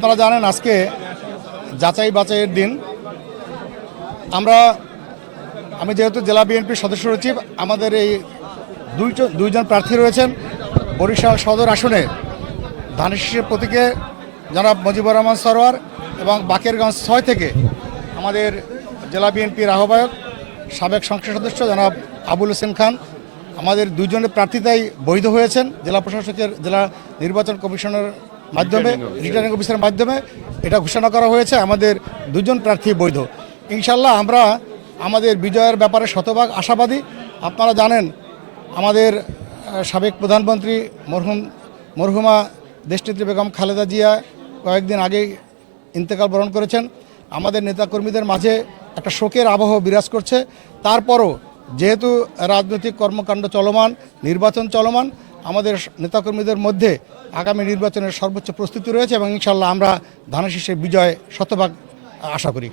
আপনারা জানেন আজকে যাচাই বাছাইয়ের দিন। আমি যেহেতু জেলা বিএনপির সদস্য সচিব, আমাদের এই দুইজন প্রার্থী রয়েছেন বরিশাল সদর আসনে ধানেশীষের প্রতীকে জনাব মুজিবুর রহমান সরোয়ার এবং বাকেরগঞ্জ 6 থেকে আমাদের জেলা বিএনপির আহ্বায়ক সাবেক সংসদ সদস্য জনাব আবুল হোসেন খান। আমাদের দুইজনের প্রার্থিতাই বৈধ হয়েছেন জেলা প্রশাসকের জেলা নির্বাচন কমিশনের মাধ্যমে, রিটার্নিং অফিসের মাধ্যমে এটা ঘোষণা করা হয়েছে। আমাদের দুজন প্রার্থী বৈধ। ইনশাল্লাহ আমরা আমাদের বিজয়ের ব্যাপারে শতভাগ আশাবাদী। আপনারা জানেন আমাদের সাবেক প্রধানমন্ত্রী মরহুমা দেশনেত্রী বেগম খালেদা জিয়া কয়েকদিন আগেই ইন্তেকাল বরণ করেছেন। আমাদের নেতাকর্মীদের মাঝে একটা শোকের আবহ বিরাজ করছে। তারপরও যেহেতু রাজনৈতিক কর্মকাণ্ড চলমান, নির্বাচন চলমান, আমাদের নেতাকর্মীদের মধ্যে আগামী নির্বাচনের সর্বোচ্চ প্রস্তুতি রয়েছে এবং ইনশাল্লাহ আমরা ধানেশীষের বিজয় শতভাগ আশা করি।